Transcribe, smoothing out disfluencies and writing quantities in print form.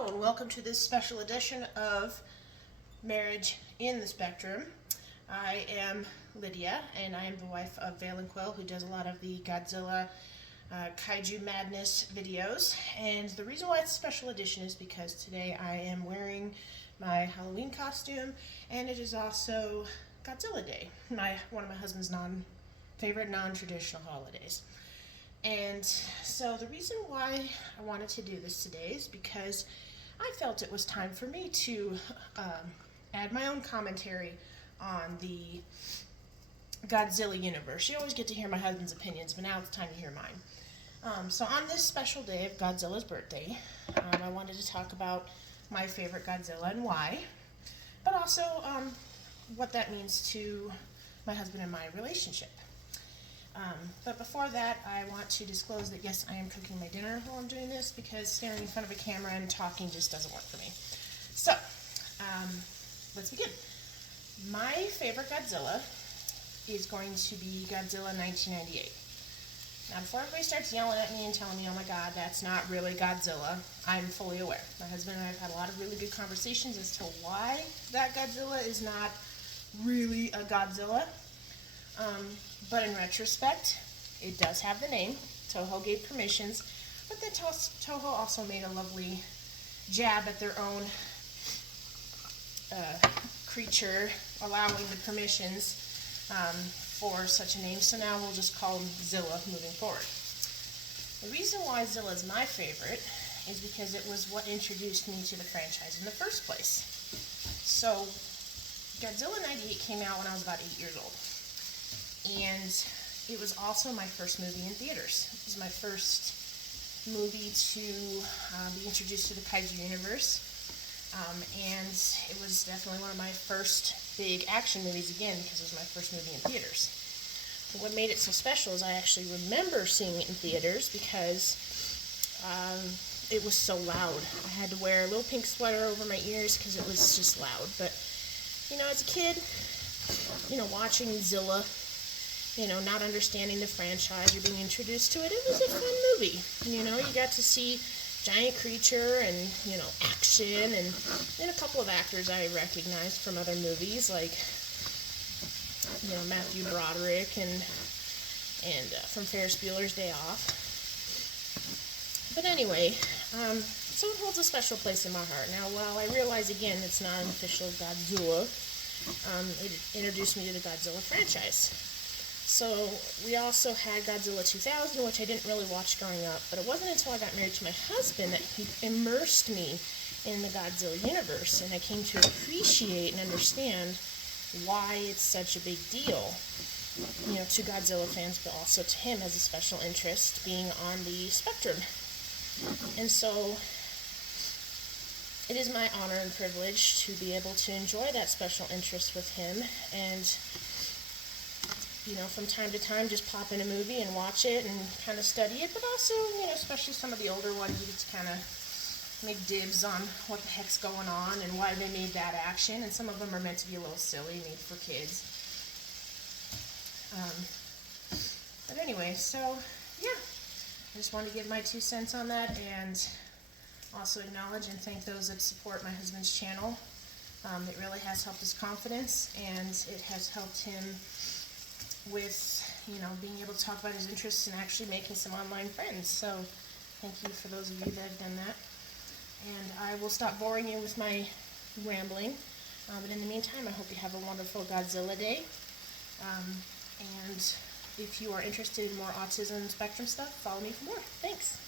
Hello and welcome to this special edition of Marriage in the Spectrum. I am Lydia and I am the wife of Vale and Quill, who does a lot of the Godzilla Kaiju Madness videos. And the reason why it's a special edition is because today I am wearing my Halloween costume, and it is also Godzilla Day, one of my husband's favorite non-traditional holidays. And so the reason why I wanted to do this today is because I felt it was time for me to add my own commentary on the Godzilla universe. You always get to hear my husband's opinions, but now it's time to hear mine. So on this special day of Godzilla's birthday, I wanted to talk about my favorite Godzilla and why, but also what that means to my husband and my relationship. But before that, I want to disclose that yes, I am cooking my dinner while I'm doing this, because staring in front of a camera and talking just doesn't work for me. So, let's begin. My favorite Godzilla is going to be Godzilla 1998. Now, before everybody starts yelling at me and telling me, oh my god, that's not really Godzilla, I'm fully aware. My husband and I have had a lot of really good conversations as to why that Godzilla is not really a Godzilla. But in retrospect, it does have the name. Toho gave permissions, but then Toho also made a lovely jab at their own creature, allowing the permissions for such a name. So now we'll just call him Zilla moving forward. The reason why Zilla is my favorite is because it was what introduced me to the franchise in the first place. So Godzilla 98 came out when I was about 8 years old. And it was also my first movie in theaters. It was my first movie to be introduced to the Kaiju universe. And it was definitely one of my first big action movies again, because it was my first movie in theaters. But what made it so special is I actually remember seeing it in theaters because it was so loud. I had to wear a little pink sweater over my ears because it was just loud. But, as a kid, watching Zilla, not understanding the franchise or being introduced to it, it was a fun movie. You got to see giant creature and, action, and then a couple of actors I recognized from other movies, like, Matthew Broderick and from Ferris Bueller's Day Off. But anyway, so it holds a special place in my heart. Now, while I realize, again, it's not an official Godzilla, it introduced me to the Godzilla franchise. So we also had Godzilla 2000, which I didn't really watch growing up, but it wasn't until I got married to my husband that he immersed me in the Godzilla universe, and I came to appreciate and understand why it's such a big deal, to Godzilla fans, but also to him as a special interest being on the spectrum. And so it is my honor and privilege to be able to enjoy that special interest with him, and from time to time, just pop in a movie and watch it and kind of study it, but also, especially some of the older ones, you get to kind of make dibs on what the heck's going on and why they made that action, and some of them are meant to be a little silly, made for kids. But anyway, so, yeah, I just wanted to give my 2 cents on that, and also acknowledge and thank those that support my husband's channel. It really has helped his confidence, and it has helped him with, being able to talk about his interests and actually making some online friends. So thank you for those of you that have done that. And I will stop boring you with my rambling. But in the meantime, I hope you have a wonderful Godzilla Day. And if you are interested in more autism spectrum stuff, follow me for more. Thanks.